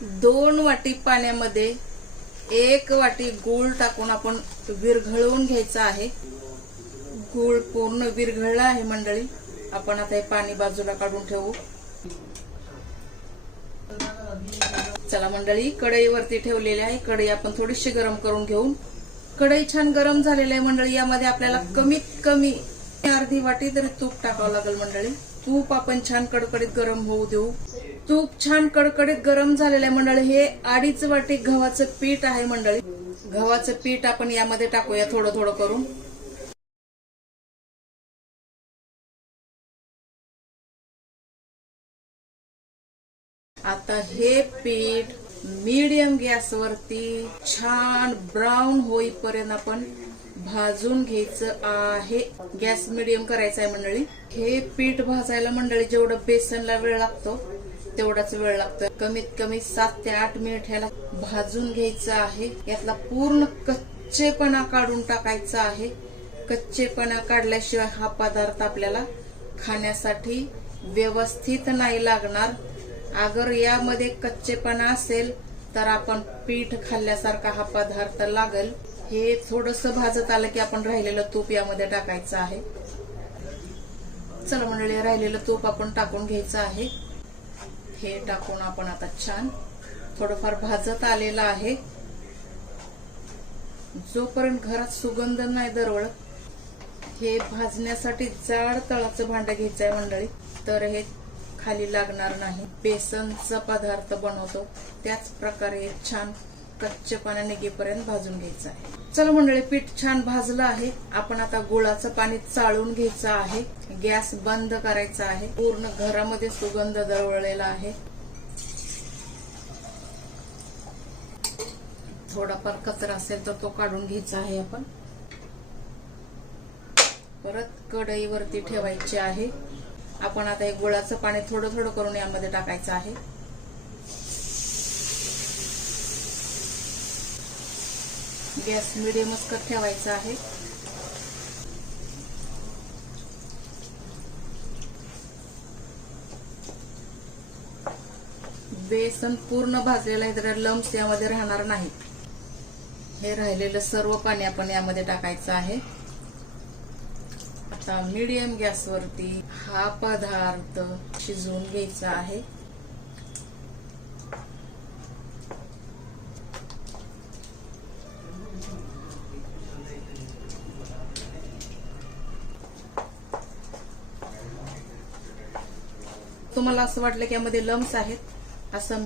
दोन वाटी पाण्यामध्ये एक वाटी गूळ टाकून आपण विरघळवून घ्यायचा आहे. गूळ पूर्ण विरघळला आहे मंडळी. आपण आता हे पाणी बाजूला काढून ठेवू. चला मंडळी कढईवरती ठेवलेली आहे. कढई आपण थोडीशी गरम करून घेऊन. कढई छान गरम झालेली आहे मंडळी. यामध्ये आपल्याला कमीत कमी अर्धी वाटी तरी तूप टाकावं लागेल मंडळी. तूप आपण छान कडकडीत गरम होऊ देऊ. तूप छान कडकडीत गरम झालेलं आहे मंडळी. हे अडीच वाटी गव्हाचं पीठ आहे मंडळी. गव्हाचं पीठ आपण यामध्ये टाकूया थोडं थोडं करून. आता हे पीठ मीडियम गॅसवरती छान ब्राऊन होईपर्यंत आपण भाजून घ्यायचं आहे. गॅस मीडियम करायचा आहे मंडळी. हे पीठ भाजायला मंडळी जेवढं बेसनला वेळ लागतो तेवढाच वेळ लागतो कमीत कमी सात ते आठ मिनिट ह्याला भाजून घ्यायचं आहे. यातला पूर्ण कच्चेपणा काढून टाकायचा आहे. कच्चेपणा काढल्याशिवाय हा पदार्थ आपल्याला खाण्यासाठी व्यवस्थित नाही लागणार. अगर यामध्ये कच्चेपणा असेल तर आपण पीठ खाल्ल्यासारखा हा पदार्थ लागेल. हे थोडस भाजत आलं की आपण राहिलेलं तूप यामध्ये टाकायचं आहे. चला मंडळी राहिलेलं तूप आपण टाकून घ्यायचं आहे. हे टाकून आपण आता छान थोडंफार भाजत आलेलं आहे. जोपर्यंत घरात सुगंध नाही दरवळत हे भाजण्यासाठी जाड तळाचं भांड घ्यायचं आहे मंडळी. तर हे खाली लागणार नाही. बेसनचा पदार्थ बनवतो. त्याच प्रकारे छान कच्चेपणा निघेपर्यंत भाजून घ्यायचं आहे. चला मंडळी पीठ छान भाजलं आहे. आपण आता गुळाचं पाणी चाळून घ्यायचं आहे. गॅस बंद करायचा आहे. पूर्ण घरामध्ये सुगंध दरवळलेला आहे. थोडाफार कचरा असेल तर तो काढून घ्यायचा आहे आपण. परत कढईवरती ठेवायची आहे. आपण आता हे गुळाचं पाणी थोडं थोडं करून यामध्ये टाकायचं आहे. गॅस मिडियमच कर ठेवायचा आहे. बेसन पूर्ण भाजलेलं आहे तर लम्स यामध्ये राहणार नाही. हे राहिलेलं सर्व पाणी आपण यामध्ये टाकायचं आहे. आता मीडियम गॅसवरती हा पदार्थ शिजवून घ्यायचा आहे. तुम्हाला असं वाटलं की यामध्ये लम्स आहेत? असं